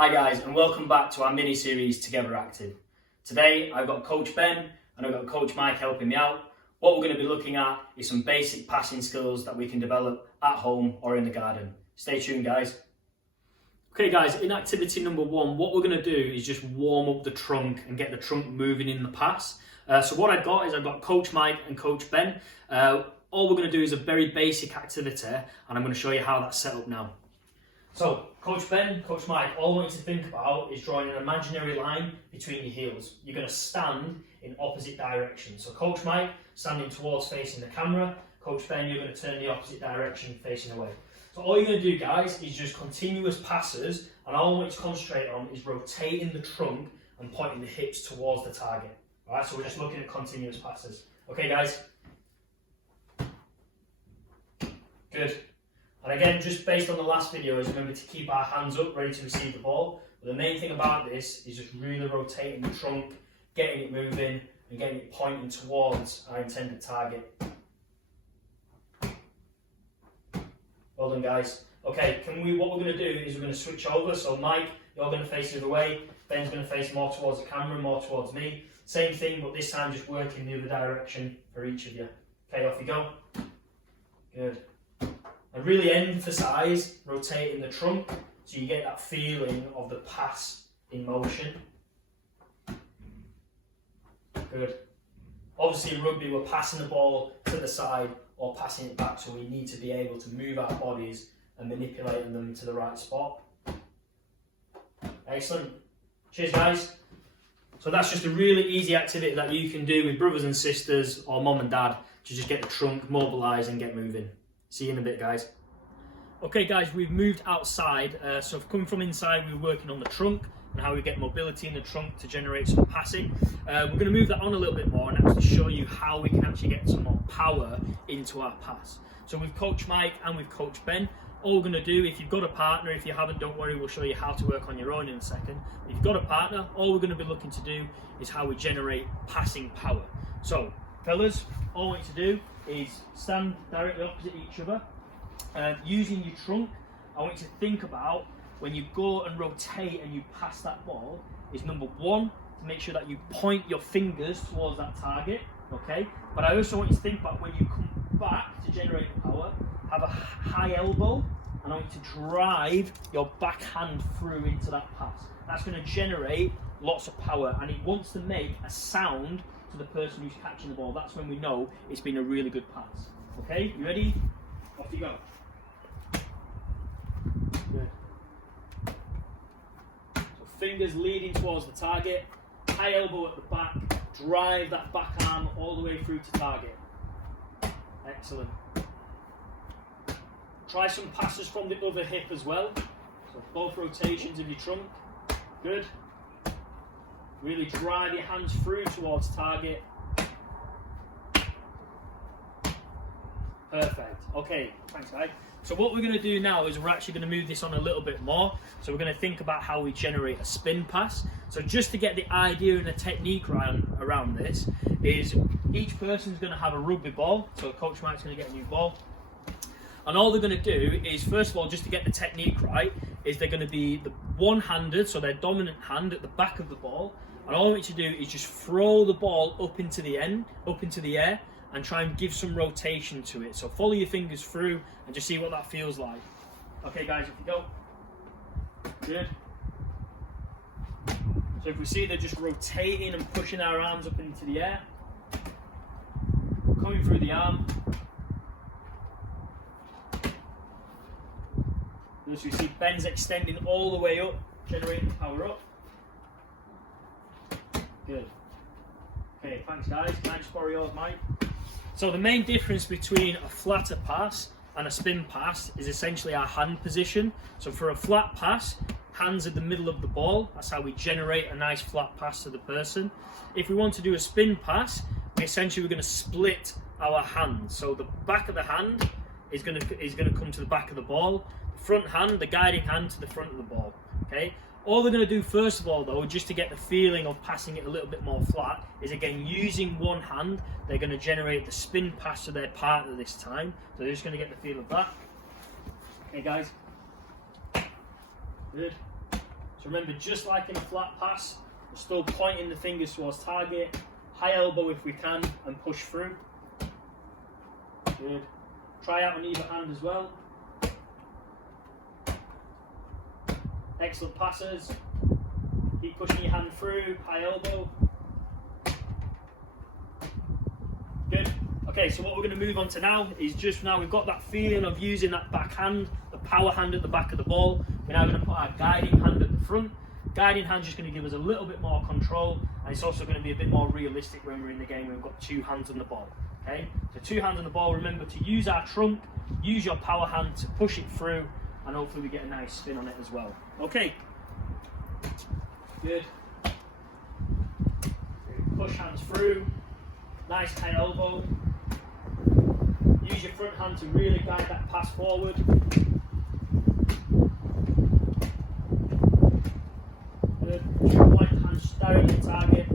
Hi guys, and welcome back to our mini series Together Active. Today I've got Coach Ben and I've got Coach Mike helping me out. What we're going to be looking at is some basic passing skills that we can develop at home or in the garden. Stay tuned guys. Okay guys, in activity number 1, what we're going to do is just warm up the trunk and get the trunk moving in the pass. So what I've got Coach Mike and Coach Ben. All we're going to do is a very basic activity and I'm going to show you how that's set up now. So, Coach Ben, Coach Mike, all I want you to think about is drawing an imaginary line between your heels. You're going to stand in opposite directions. So Coach Mike, standing towards facing the camera. Coach Ben, you're going to turn the opposite direction facing away. So all you're going to do, guys, is just continuous passes, and all I want you to concentrate on is rotating the trunk and pointing the hips towards the target. Alright, so we're just looking at continuous passes. Okay, guys? Good. And again, just based on the last video, is remember to keep our hands up, ready to receive the ball. But the main thing about this is just really rotating the trunk, getting it moving, and getting it pointing towards our intended target. Well done, guys. Okay, what we're going to do is we're going to switch over. So Mike, you're going to face the other way. Ben's going to face more towards the camera, more towards me. Same thing, but this time just working the other direction for each of you. Okay, off you go. Good. And really emphasise rotating the trunk so you get that feeling of the pass in motion. Good. Obviously in rugby we're passing the ball to the side or passing it back, so we need to be able to move our bodies and manipulate them to the right spot. Excellent. Cheers guys. So that's just a really easy activity that you can do with brothers and sisters or mom and dad to just get the trunk mobilised and get moving. See you in a bit, guys. Okay, guys, we've moved outside. So coming from inside, we were working on the trunk and how we get mobility in the trunk to generate some passing. We're going to move that on a little bit more and actually show you how we can actually get some more power into our pass. So with Coach Mike and with Coach Ben, all we're going to do, if you've got a partner, if you haven't, don't worry, we'll show you how to work on your own in a second. If you've got a partner, all we're going to be looking to do is how we generate passing power. So, fellas, all I want you to do is stand directly opposite each other. Using your trunk, I want you to think about when you go and rotate and you pass that ball, is number 1, to make sure that you point your fingers towards that target, okay? But I also want you to think about when you come back to generate the power, have a high elbow, and I want you to drive your backhand through into that pass. That's going to generate lots of power, and it wants to make a sound to the person who's catching the ball. That's when we know it's been a really good pass. Okay, you ready? Off you go. Good. So fingers leading towards the target, high elbow at the back, drive that back arm all the way through to target. Excellent. Try some passes from the other hip as well. So both rotations of your trunk. Good. Really drive your hands through towards target. Perfect. Okay, thanks guys. So what we're going to do now is we're actually going to move this on a little bit more. So we're going to think about how we generate a spin pass. So just to get the idea and the technique around this, is each person's going to have a rugby ball. So Coach Mike's going to get a new ball. And all they're going to do is, first of all, just to get the technique right, is they're going to be the one-handed, so their dominant hand at the back of the ball. And all I want you to do is just throw the ball up into the air, and try and give some rotation to it. So follow your fingers through and just see what that feels like. Okay guys, if you go. Good. So if we see they're just rotating and pushing our arms up into the air, coming through the arm. As we see Ben's extending all the way up, generating the power up. Good. Okay, thanks guys. Nice for yours, Mike. So the main difference between a flatter pass and a spin pass is essentially our hand position. So for a flat pass, hands in the middle of the ball. That's how we generate a nice flat pass to the person. If we want to do a spin pass, we're going to split our hands. So the back of the hand is going to come to the back of the ball. The front hand, the guiding hand, to the front of the ball. Okay. All they're going to do first of all though, just to get the feeling of passing it a little bit more flat, is again using one hand, they're going to generate the spin pass to their partner this time. So they're just going to get the feel of that. Okay guys. Good. So remember, just like in a flat pass, we're still pointing the fingers towards target, high elbow if we can, and push through. Good. Try out on either hand as well. Excellent passes. Keep pushing your hand through, high elbow. Good. Okay, so what we're going to move on to now is just now we've got that feeling of using that back hand, the power hand at the back of the ball. We're now going to put our guiding hand at the front. Guiding hand is just going to give us a little bit more control, and it's also going to be a bit more realistic when we're in the game when we've got two hands on the ball. Okay, so two hands on the ball. Remember to use our trunk, use your power hand to push it through, and hopefully we get a nice spin on it as well. Okay, good. Push hands through, nice high elbow. Use your front hand to really guide that pass forward. Good. Right hand staring at the target.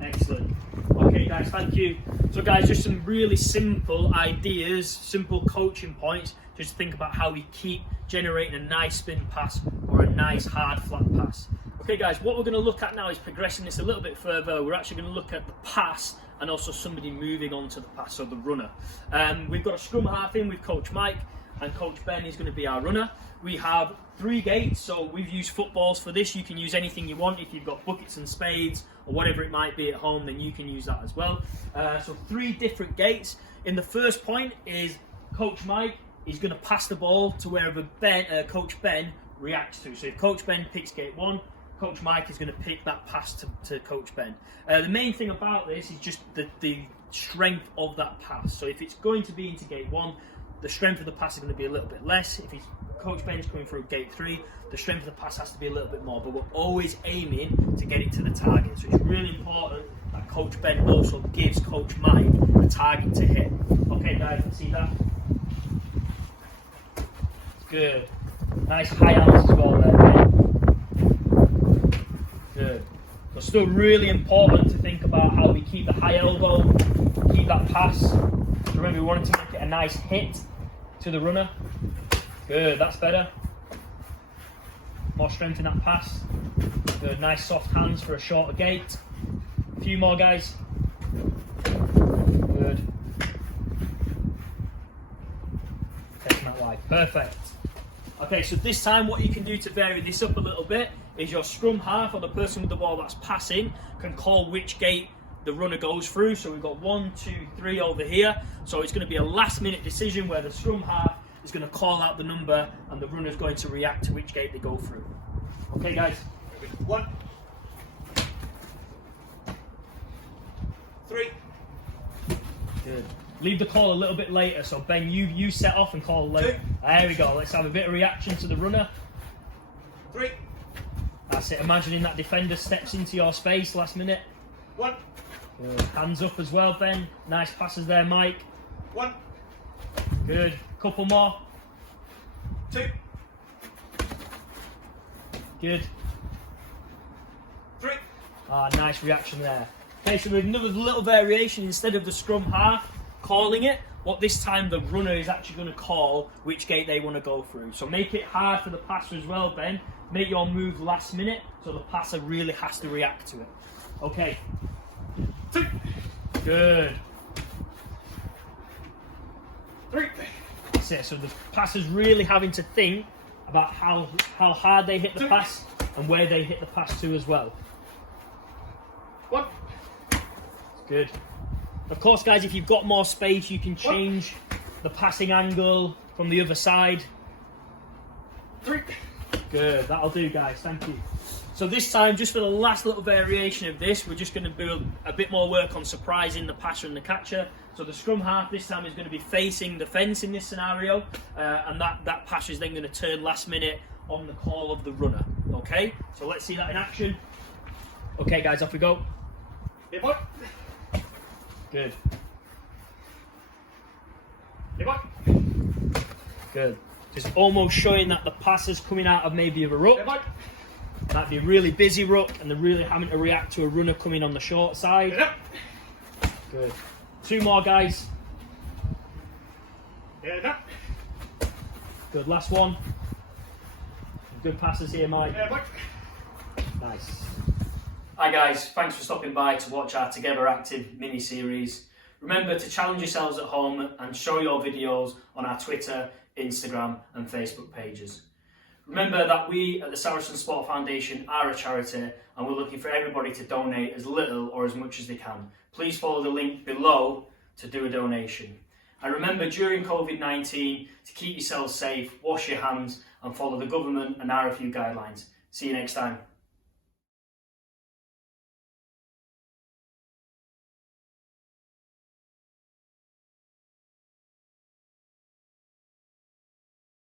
Excellent. Okay guys, thank you. So guys, just some really simple ideas, simple coaching points. Just think about how we keep generating a nice spin pass or a nice hard flat pass. Okay guys, what we're going to look at now is progressing this a little bit further. We're actually going to look at the pass and also somebody moving on to the pass, so the runner. We've got a scrum half in with Coach Mike, and Coach Ben is going to be our runner. We have 3 gates, so we've used footballs for this. You can use anything you want. If you've got buckets and spades or whatever it might be at home, then you can use that as well. So 3 different gates. In the first point is Coach Mike is going to pass the ball to wherever Coach Ben reacts to. So if Coach Ben picks gate 1, Coach Mike is going to pick that pass to Coach Ben. The main thing about this is just the strength of that pass. So if it's going to be into gate 1, the strength of the pass is going to be a little bit less. If Coach Ben's coming through gate 3, the strength of the pass has to be a little bit more. But we're always aiming to get it to the target. So it's really important that Coach Ben also gives Coach Mike a target to hit. Okay guys, let's see that. Good. Nice high hands as well there, Ben. Good. So still really important to think about how we keep the high elbow, keep that pass. So remember, we wanted to make it a nice hit to the runner. Good, that's better. More strength in that pass. Good, nice soft hands for a shorter gate. A few more guys. Good. Taking that wide, perfect. Okay, so this time what you can do to vary this up a little bit is your scrum half, or the person with the ball that's passing, can call which gate the runner goes through. So we've got 1, 2, 3 over here. So it's going to be a last minute decision where the scrum half is going to call out the number and the runner's going to react to which gate they go through. Okay guys, 1, 3. Good. Leave the call a little bit later, so Ben, you set off and call later. There we go, let's have a bit of reaction to the runner. 3. That's it, imagining that defender steps into your space last minute. 1. Good. Hands up as well, Ben. Nice passes there, Mike. 1. Good. Couple more. 2. Good. 3. Ah, nice reaction there. Okay, so with another little variation, instead of the scrum half calling it, what this time the runner is actually going to call which gate they want to go through. So make it hard for the passer as well, Ben. Make your move last minute, so the passer really has to react to it. Okay. 2. Good. 3. That's it. So the passer's really having to think about how hard they hit the pass and where they hit the pass to as well. 1. Good. Of course, guys, if you've got more space, you can change the passing angle from the other side. 3. Good, that'll do, guys, thank you. So this time, just for the last little variation of this, we're just going to do a bit more work on surprising the passer and the catcher. So the scrum half this time is going to be facing the fence in this scenario, and that passer is then going to turn last minute on the call of the runner. Okay, so let's see that in action. Okay, guys, off we go. Hit one. Good. Hit one. Good. Just almost showing that the passer's coming out of maybe of a ruck. That'd be a really busy ruck, and they're really having to react to a runner coming on the short side. Good. 2 more, guys. Good. Last one. Good passes here, Mike. Yeah, Mike. Nice. Hi guys, thanks for stopping by to watch our Together Active mini-series. Remember to challenge yourselves at home and show your videos on our Twitter, Instagram and Facebook pages. Remember that we at the Saracens Sport Foundation are a charity and we're looking for everybody to donate as little or as much as they can. Please follow the link below to do a donation. And remember during COVID-19 to keep yourselves safe, wash your hands and follow the government and RFU guidelines. See you next time.